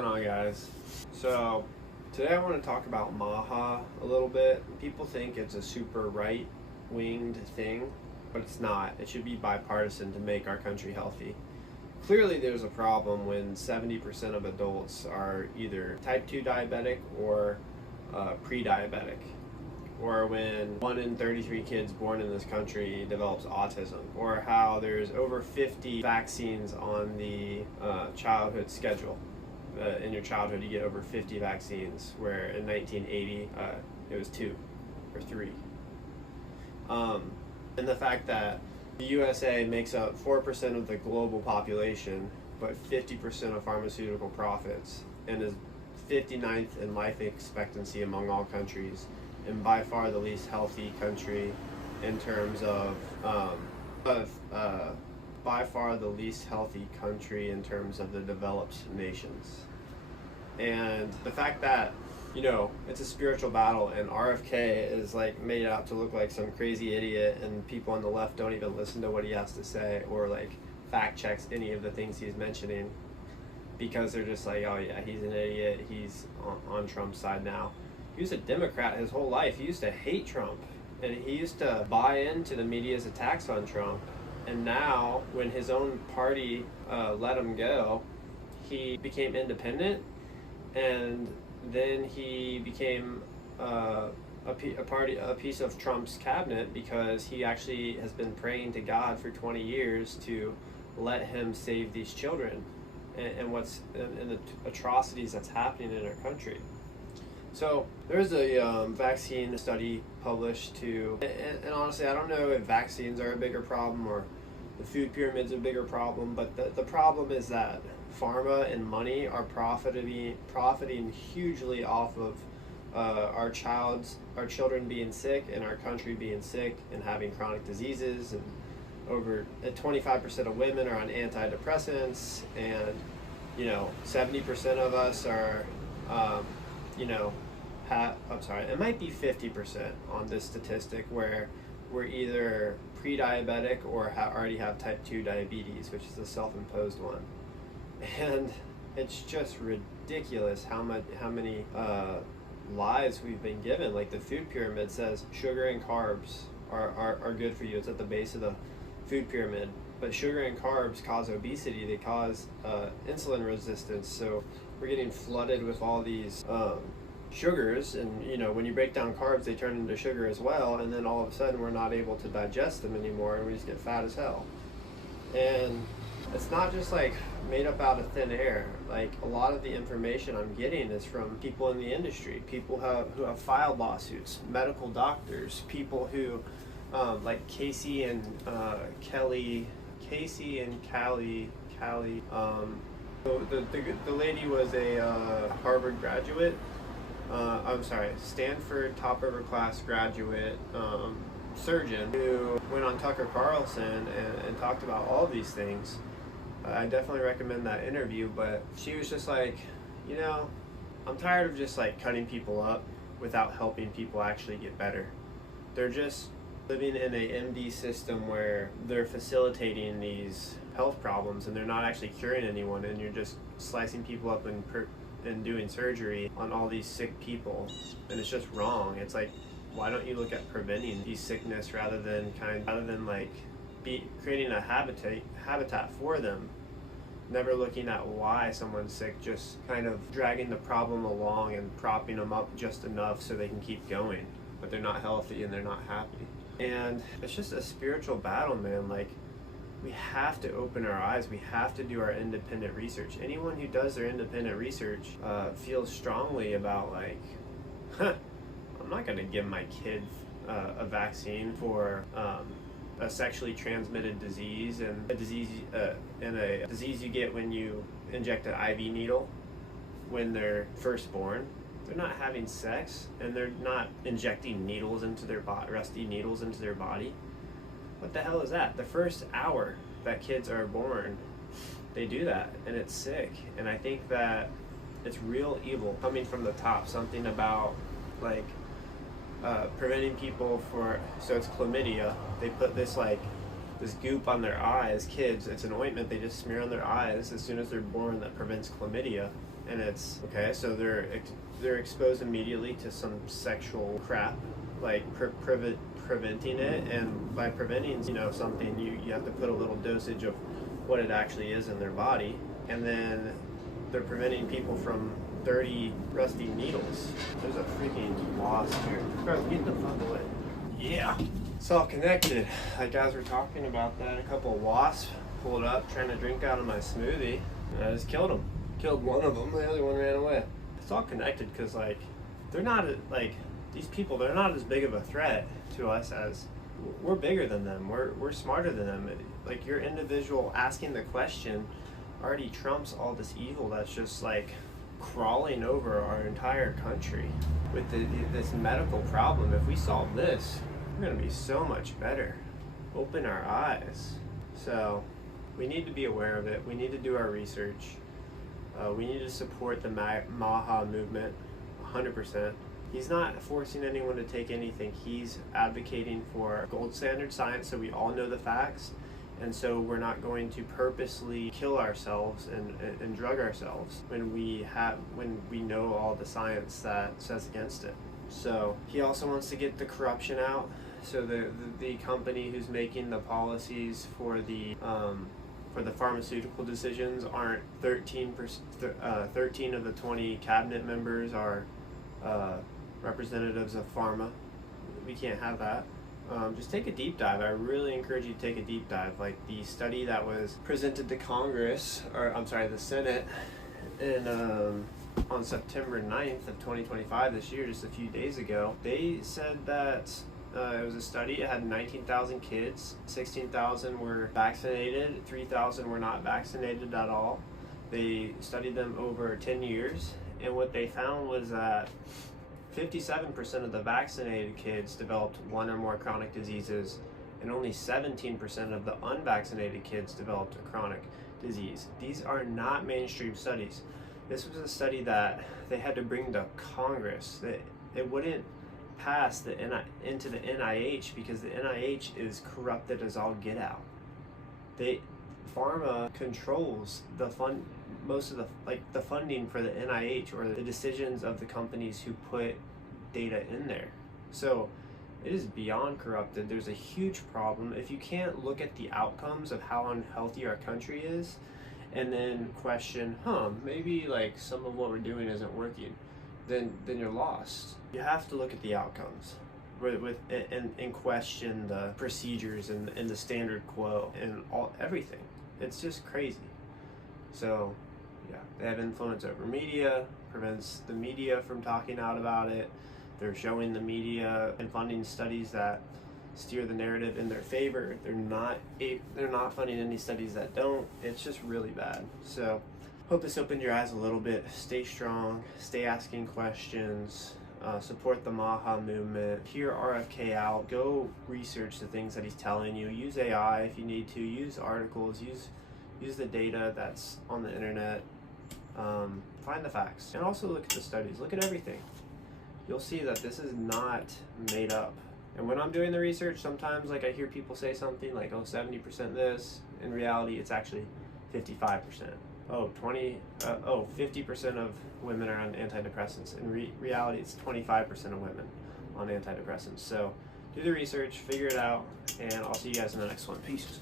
going on, guys? So today I want to talk about MAHA a little bit. People think it's a super right-winged thing, but it's not. It should be bipartisan to make our country healthy. Clearly there's a problem when 70% of adults are either type 2 diabetic or pre-diabetic, or when 1 in 33 kids born in this country develops autism, or how there's over 50 vaccines on the childhood schedule. In your childhood you get over 50 vaccines, where in 1980 it was 2 or 3. And the fact that the USA makes up 4% of the global population, but 50% of pharmaceutical profits, and is 59th in life expectancy among all countries, and by far the least healthy country in terms of by far the least healthy country in terms of the developed nations. And the fact that, you know, it's a spiritual battle and RFK is like made out to look like some crazy idiot, and people on the left don't even listen to what he has to say or like fact checks any of the things he's mentioning, because they're just like, oh yeah, he's an idiot, he's on Trump's side now. He was a Democrat his whole life. He used to hate Trump, and he used to buy into the media's attacks on Trump. And now, when his own party let him go, he became independent, and then he became a piece of Trump's cabinet, because he actually has been praying to God for 20 years to let him save these children and the atrocities that's happening in our country. So there's a vaccine study published too, and honestly I don't know if vaccines are a bigger problem or the food pyramid's a bigger problem, but the problem is that pharma and money are profiting hugely off of our children being sick, and our country being sick and having chronic diseases, and over 25% of women are on antidepressants, and 70% of us are it might be 50% on this statistic, where we're either pre-diabetic or already have type 2 diabetes, which is the self-imposed one. And it's just ridiculous how many lies we've been given. Like the food pyramid says sugar and carbs are good for you. It's at the base of the food pyramid. But sugar and carbs cause obesity. They cause insulin resistance. So we're getting flooded with all these sugars, and when you break down carbs, they turn into sugar as well, and then all of a sudden we're not able to digest them anymore, and we just get fat as hell. And it's not just like made up out of thin air. Like, a lot of the information I'm getting is from people in the industry, people who have filed lawsuits, medical doctors, people who like Casey and Callie. The lady was a Harvard graduate. Stanford top upper class graduate surgeon who went on Tucker Carlson and talked about all of these things. I definitely recommend that interview, but she was just like, I'm tired of just like cutting people up without helping people actually get better. They're just living in a MD system where they're facilitating these health problems, and they're not actually curing anyone, and you're just slicing people up and doing surgery on all these sick people, and it's just wrong. It's like, why don't you look at preventing these sickness rather than creating a habitat for them? Never looking at why someone's sick, just kind of dragging the problem along and propping them up just enough so they can keep going, but they're not healthy and they're not happy. And it's just a spiritual battle, man. Like, we have to open our eyes. We have to do our independent research. Anyone who does their independent research feels strongly about like, I'm not going to give my kid a vaccine for a sexually transmitted disease, and a disease you get when you inject an IV needle when they're first born. They're not having sex, and they're not injecting needles into their rusty needles into their body. What the hell is that? The first hour that kids are born, they do that, and it's sick. And I think that it's real evil coming from the top. Something about like preventing people so it's chlamydia. They put this like this goop on their eyes. Kids, it's an ointment they just smear on their eyes as soon as they're born that prevents chlamydia. And it's okay, so they're exposed immediately to some sexual crap, like preventing it. And by preventing, something, you have to put a little dosage of what it actually is in their body. And then they're preventing people from dirty, rusty needles. There's a freaking wasp here. Get the fuck away. Yeah. It's all connected. Like, as we're talking about that, a couple of wasps pulled up trying to drink out of my smoothie, and I just killed them. Killed one of them, the other one ran away. It's all connected because, like, they're not, like, these people, they're not as big of a threat to us as we're bigger than them. We're smarter than them. Like, your individual asking the question already trumps all this evil that's just, like, crawling over our entire country with this medical problem. If we solve this, we're going to be so much better. Open our eyes. So we need to be aware of it. We need to do our research. We need to support the Maha movement 100%. He's not forcing anyone to take anything. He's advocating for gold standard science so we all know the facts. And so we're not going to purposely kill ourselves and drug ourselves when we know all the science that says against it. So he also wants to get the corruption out. So the company who's making the policies for the pharmaceutical decisions aren't 13 of the 20 cabinet members are representatives of pharma. We can't have that. Just take a deep dive. I really encourage you to take a deep dive. Like the study that was presented to Congress, or I'm sorry, the Senate, on September 9th of 2025 this year, just a few days ago, they said that it was a study. It had 19,000 kids. 16,000 were vaccinated. 3,000 were not vaccinated at all. They studied them over 10 years, and what they found was that 57% of the vaccinated kids developed one or more chronic diseases, and only 17% of the unvaccinated kids developed a chronic disease. These are not mainstream studies. This was a study that they had to bring to Congress. It wouldn't pass into the NIH because the NIH is corrupted as all get out. Pharma controls most of the funding for the NIH, or the decisions of the companies who put data in there. So it is beyond corrupted. There's a huge problem. If you can't look at the outcomes of how unhealthy our country is and then question, maybe like some of what we're doing isn't working, then you're lost. You have to look at the outcomes and question the procedures and the standard quo and everything. It's just crazy. So yeah, they have influence over media, prevents the media from talking out about it. They're showing the media and funding studies that steer the narrative in their favor. They're not funding any studies that don't. It's just really bad. So hope this opened your eyes a little bit. Stay strong, stay asking questions, support the Maha movement, hear RFK out, go research the things that he's telling you. Use AI if you need to, use articles, use the data that's on the internet, find the facts, and also look at the studies, look at everything. You'll see that this is not made up. And when I'm doing the research, sometimes like I hear people say something like, 70% this. In reality, it's actually 55%. 50% of women are on antidepressants. In reality, it's 25% of women on antidepressants. So do the research, figure it out, and I'll see you guys in the next one. Peace.